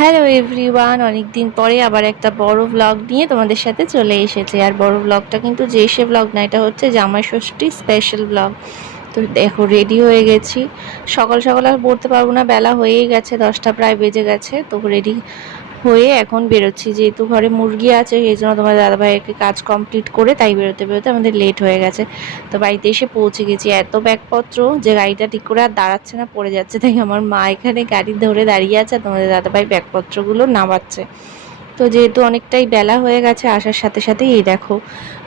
Hello everyone, অনেকদিন পরে আবার একটা বড় ব্লগ নিয়ে তোমাদের সাথে চলে এসেছে। আর বড় ব্লগটা কিন্তু যে সে ব্লগ না, এটা হচ্ছে জামাই ষষ্ঠী স্পেশাল ব্লগ। তো দেখো রেডি হয়ে গেছি। সকাল সকাল আর পড়তে পারবো না, বেলা হয়েই গেছে, 10টা প্রায় বেজে গেছে। তো রেডি হয়ে এখন বেরোচ্ছি, যেহেতু ঘরে মুরগি আছে এই জন্য তোমার দাদাভাইকে কাজ কমপ্লিট করে তাই বেরোতে বেরোতে আমাদের লেট হয়ে গেছে। তো বাড়িতে এসে পৌঁছে গেছি, এত ব্যাগপত্র যে গাড়িটা ঠিক করে আর দাঁড়াচ্ছে না, পড়ে যাচ্ছে। তাই আমার মা এখানে গাড়ি ধরে দাঁড়িয়ে আছে, তোমাদের দাদাভাই ব্যাগপত্রগুলো নামাচ্ছে। তো যেহেতু অনেকটাই বেলা হয়ে গেছে, আসার সাথে সাথেই এই দেখো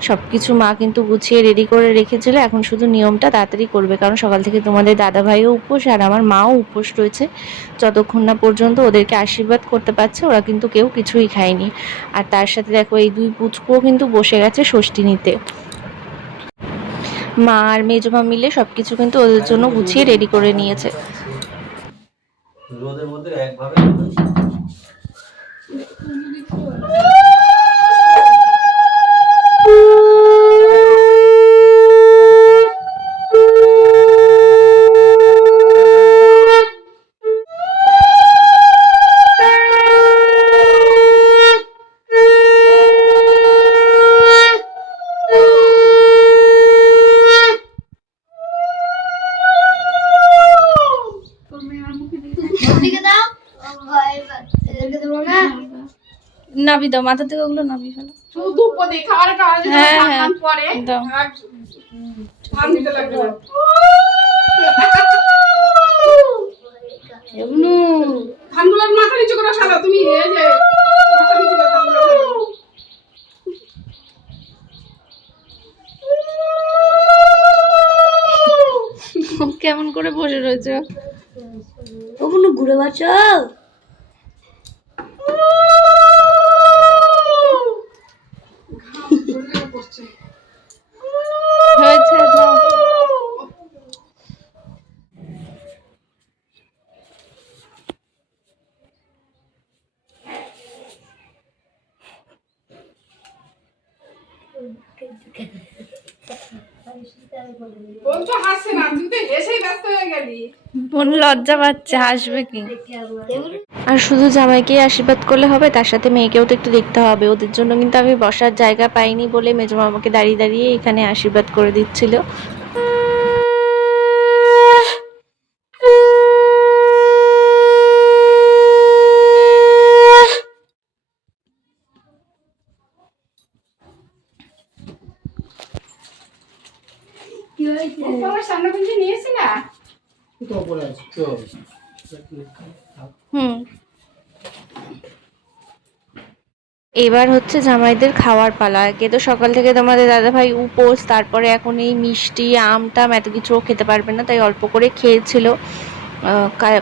সব কিছু মা কিন্তু গুছিয়ে রেডি করে রেখেছিল। এখন শুধু নিয়মটা তাড়াতাড়ি করবে, কারণ সকাল থেকে তোমাদের দাদাভাইও উপোস আর আমার মাও উপোস রয়েছে। যতক্ষণ না পর্যন্ত ওদেরকে আশীর্বাদ করতে পারছে, ওরা কিন্তু কেউ কিছুই খায়নি। আর তার সাথে দেখো এই দুই পুচকুও কিন্তু বসে গেছে ষষ্ঠী নিতে। মা আর মেজমা মিলে সবকিছু কিন্তু ওদের জন্য গুছিয়ে রেডি করে নিয়েছে। রোদের মধ্যে একভাবে নাবি দাও, মাথা থেকে ওগুলো নাবি ফেলো। শুধু পদে খাবার খাওয়া যায়, খান পরে দাও। ধান দিতে লাগবে। এমনু ধানগুলো মাথা নিচু করে সাজাও তুমি, এই যে মাথা নিচু করে ধানগুলো সাজাও। কেমন করে বসে রয়েছে ওগুলো, ঘুরে বাঁচাও। হয়েছে না? বোন লজ্জা পাচ্ছে, হাসবে কি? আর শুধু জামাইকে আশীর্বাদ করলে হবে, তার সাথে মেয়েকেও তো একটু দেখতে হবে। ওদের জন্য কিন্তু আমি বসার জায়গা পাইনি বলে মেজমা আমাকে দাঁড়িয়ে দাঁড়িয়ে এখানে আশীর্বাদ করে দিচ্ছিল। এবার হচ্ছে জামাইদের খাওয়ার পালা। একে তো সকাল থেকে তোমাদের দাদাভাই উপোস, তারপরে এখন এই মিষ্টি আম টাম এত কিছুও খেতে পারবে না, তাই অল্প করে খেয়েছিল।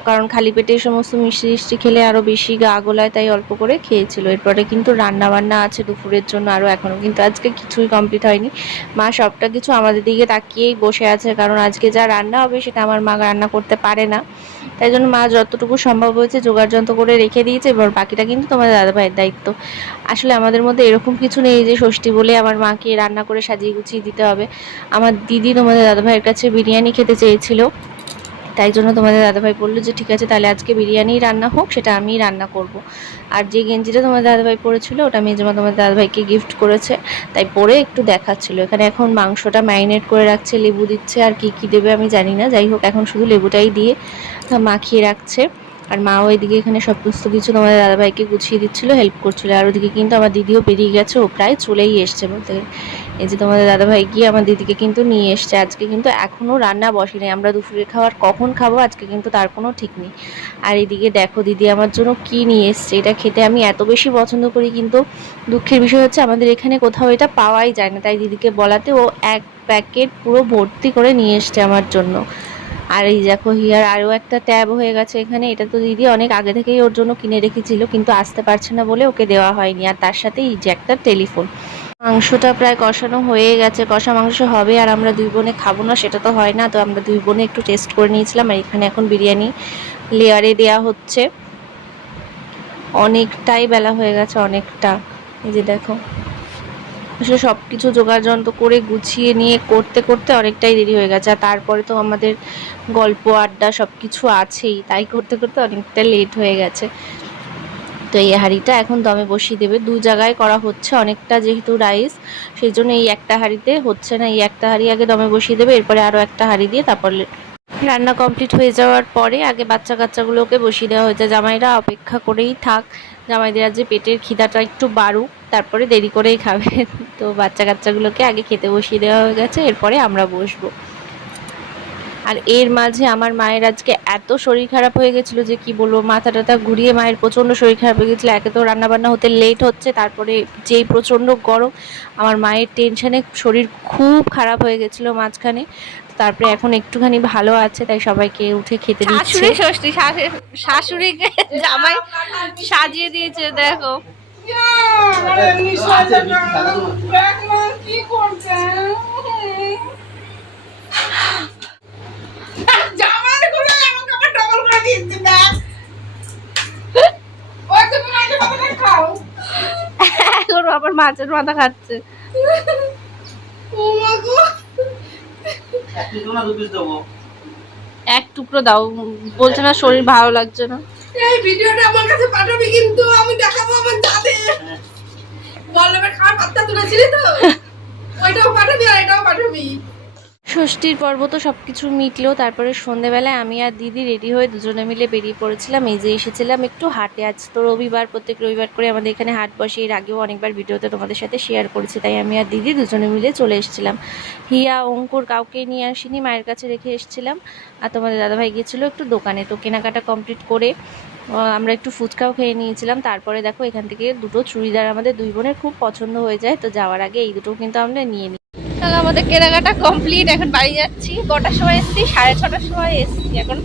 কারণ খালি পেটে এই সমস্ত মিষ্টি মিষ্টি খেলে আরও বেশি গা গোলায়, তাই অল্প করে খেয়েছিল। এরপরে কিন্তু রান্না বান্না আছে দুপুরের জন্য, আরও এখনও কিন্তু আজকে কিছুই কমপ্লিট হয়নি। মা সবটা কিছু আমাদের দিকে তাকিয়েই বসে আছে, কারণ আজকে যা রান্না হবে সেটা আমার মা রান্না করতে পারে না। তাই জন্য মা যতটুকু সম্ভব হয়েছে জোগাড় যন্ত্র করে রেখে দিয়েছে। এবার বাকিটা কিন্তু তোমাদের দাদাভাইয়ের দায়িত্ব। আসলে আমাদের মধ্যে এরকম কিছু নেই যে ষষ্ঠী বলে আমার মাকে রান্না করে সাজিয়ে গুছিয়ে দিতে হবে। আমার দিদি তোমাদের দাদাভাইয়ের কাছে বিরিয়ানি খেতে চেয়েছিল, তাই জন্য তোমাদের দাদাভাই বললো যে ঠিক আছে তাহলে আজকে বিরিয়ানি রান্না হোক, সেটা আমিই রান্না করব। আর যে গেঞ্জিটা তোমাদের দাদাভাই পরেছিল ওটা মেজমা তোমাদের দাদাভাইকে গিফট করেছে, তাই পরে একটু দেখাচ্ছিল। এখানে এখন মাংসটা ম্যারিনেট করে রাখছে, লেবু দিচ্ছে, আর কি কি দেবে আমি জানি না। যাই হোক এখন শুধু লেবুটাই দিয়ে মাখিয়ে রাখছে। আর মাও এদিকে এখানে সমস্ত কিছু তোমাদের দাদাভাইকে গুছিয়ে দিচ্ছিলো, হেল্প করছিলো। আর ওদিকে কিন্তু আমার দিদিও বেরিয়ে গেছে, ও প্রায় চলেই এসছে বলতে গেলে। এই যে তোমাদের দাদাভাই গিয়ে আমার দিদিকে কিন্তু নিয়ে এসছে। আজকে কিন্তু এখনও রান্না বসেনি, আমরা দুপুরে খাওয়ার কখন খাবো আজকে কিন্তু তার কোনো ঠিক নেই। আর এদিকে দেখো দিদি আমার জন্য কি নিয়ে এসছে। এটা খেতে আমি এত বেশি পছন্দ করি, কিন্তু দুঃখের বিষয় হচ্ছে আমাদের এখানে কোথাও এটা পাওয়াই যায় না। তাই দিদিকে বলাতে ও এক প্যাকেট পুরো ভর্তি করে নিয়ে এসছে আমার জন্য। আর এই দেখো হিয়ার আরও একটা ট্যাব হয়ে গেছে এখানে। এটা তো দিদি অনেক আগে থেকেই ওর জন্য কিনে রেখেছিল, কিন্তু আসতে পারছে না বলে ওকে দেওয়া হয়নি। আর তার সাথে এই যে একটা টেলিফোন। মাংসটা প্রায় কষানো হয়ে গেছে, কষা মাংস হবে। আর আমরা দুই বোনে খাবো না সেটা তো হয় না, তো আমরা দুই বোনে একটু টেস্ট করে নিয়েছিলাম। আর এখানে এখন বিরিয়ানি লেয়ারে দেয়া হচ্ছে। অনেকটাই বেলা হয়ে গেছে, অনেকটা। এই যে দেখো আসলে সব কিছু জোগাড় যন্ত্র করে গুছিয়ে নিয়ে করতে করতে অনেকটাই দেরি হয়ে গেছে। আর তারপরে তো আমাদের গল্প আড্ডা সব কিছু আছেই, তাই করতে করতে অনেকটা লেট হয়ে গেছে। তো এই হাঁড়িটা এখন দমে বসিয়ে দেবে। দু জায়গায় করা হচ্ছে, অনেকটা যেহেতু রাইস, সেই জন্য এই একটা হাঁড়িতে হচ্ছে না। এই একটা হাঁড়ি আগে দমে বসিয়ে দেবে, এরপরে আরও একটা হাঁড়ি দিয়ে তারপর রান্না কমপ্লিট হয়ে যাওয়ার পরে আগে বাচ্চা কাচ্চাগুলোকে বসিয়ে দেওয়া হয়েছে। জামাইরা অপেক্ষা করেই থাক, জামাইদের আজ যে পেটের খিদাটা একটু বাড়ুক, তারপরে দেরি করেই খাবে। তো বাচ্চা কাচ্চাগুলোকে আগে খেতে বসিয়ে দেওয়া হয়ে গেছে, এরপরে আমরা বসবো। আর এর মাঝে আমার মায়ের আজকে এত শরীর খারাপ হয়ে গেছিলো যে কি বলবো, মাথা টাথা ঘুরিয়ে মায়ের প্রচণ্ড শরীর খারাপ হয়ে গেছিলো। একে তো রান্নাবান্না হতে লেট হচ্ছে, তারপরে যেই প্রচণ্ড গরম, আমার মায়ের টেনশনে শরীর খুব খারাপ হয়ে গেছিলো মাঝখানে। তারপরে এখন একটুখানি ভালো আছে, তাই সবাইকে উঠে খেতে দিচ্ছে। শাশুড়ি ষষ্ঠী, শাশুড়িকে জামাই সাজিয়ে দিয়েছে দেখো। কি করছে এখন আবার মাছের মাথা খাচ্ছে। এক টুকরো দাও, বলছে না শরীর ভালো লাগছে না। এই ভিডিওটা আমার কাছে পাঠাবি, কিন্তু আমি দেখাবো আমার দাদে বল্লভের খাওয়ার পাত্তা তুলেছিলি তো, ওইটাও পাঠাবি আর এটাও পাঠাবি। ষষ্ঠীর পর্ব তো সব কিছু মিটলো, তারপরে সন্ধেবেলায় আমি আর দিদি রেডি হয়ে দুজনে মিলে বেরিয়ে পড়েছিলাম। এই যে এসেছিলাম একটু হাটে। আজ তো রবিবার, প্রত্যেক রবিবার করে আমাদের এখানে হাট বসে। এর আগেও অনেকবার ভিডিওতে তোমাদের সাথে শেয়ার করেছি, তাই আমি আর দিদি দুজনে মিলে চলে এসেছিলাম। হিয়া, অঙ্কুর কাউকে নিয়ে আসিনি, মায়ের কাছে রেখে এসেছিলাম। আর তোমাদের দাদাভাই গিয়েছিলো একটু দোকানে। তো কেনাকাটা কমপ্লিট করে আমরা একটু ফুচকাও খেয়ে নিয়েছিলাম। তারপরে দেখো এখান থেকে দুটো চুড়িদার আমাদের দুই বোনের খুব পছন্দ হয়ে যায়, তো যাওয়ার আগে এই দুটো কিন্তু আমরা নিয়ে নিই। তাহলে আমাদের কেনাকাটা কমপ্লিট, এখন বাড়ি যাচ্ছি। কটার সময় এসেছি? 6:30টার সময় এসেছি, এখন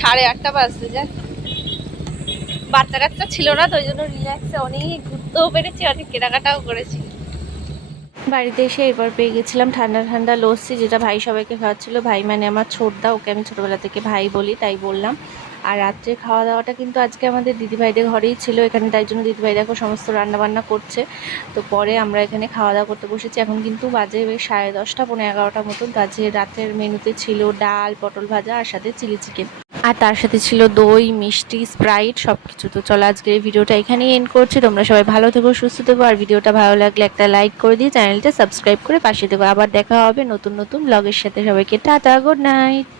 8:30 বাজতে যায়। বাচ্চা কাচ্চা ছিল না, তো ওই জন্য রিল্যাক্সে অনেক ঘুরতেও পেরেছি, অনেক কেনাকাটাও করেছি। বাড়িতে এসে এরপর পেয়ে গেছিলাম ঠান্ডা ঠান্ডা লস্যি, যেটা ভাই সবাইকে খাওয়াচ্ছিল। ভাই মানে আমার ছোটদা, ওকে আমি ছোটোবেলা থেকে ভাই বলি, তাই বললাম। আর রাত্রে খাওয়া দাওয়াটা কিন্তু আজকে আমাদের দিদিভাইদের ঘরেই ছিল এখানে, তাই জন্য দিদিভাই দেখো সমস্ত রান্নাবান্না করছে। তো পরে আমরা এখানে খাওয়া দাওয়া করতে বসেছি। এখন কিন্তু বাজে 10:30, 11:30 মতন বাজে। রাতের মেনুতে ছিল ডাল, পটল ভাজা, আর সাথে চিলি চিকেন, আর তার সাথে ছিল দই, মিষ্টি, স্প্রাইট, সব কিছু। তো চলো আজকের এই ভিডিওটা এখানেই এন্ড করছি। তোমরা সবাই ভালো থেকো, সুস্থ থেকো, আর ভিডিওটা ভালো লাগলে একটা লাইক করে দিয়ে চ্যানেলটা সাবস্ক্রাইব করে পাশে থেকো। আবার দেখা হবে নতুন নতুন ব্লগের সাথে। সবাইকে টাটা, গুড নাইট।